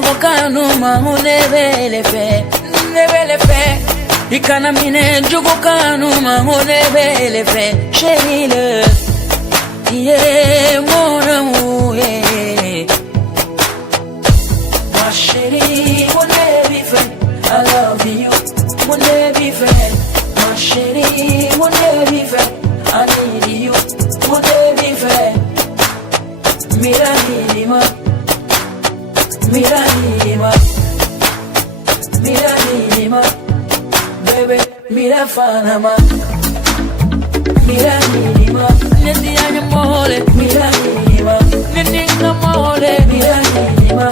jogo kanuma unebele fe ikana mine jogo kanuma unebele fe chérie yeah mon amour yeah ma chérie mon baby friend I love you mon baby friend ma chérie mon baby friend I need you mon baby friend mira nima baby mira fanama mira nima neti anya mole mira nima neti na mole mira nima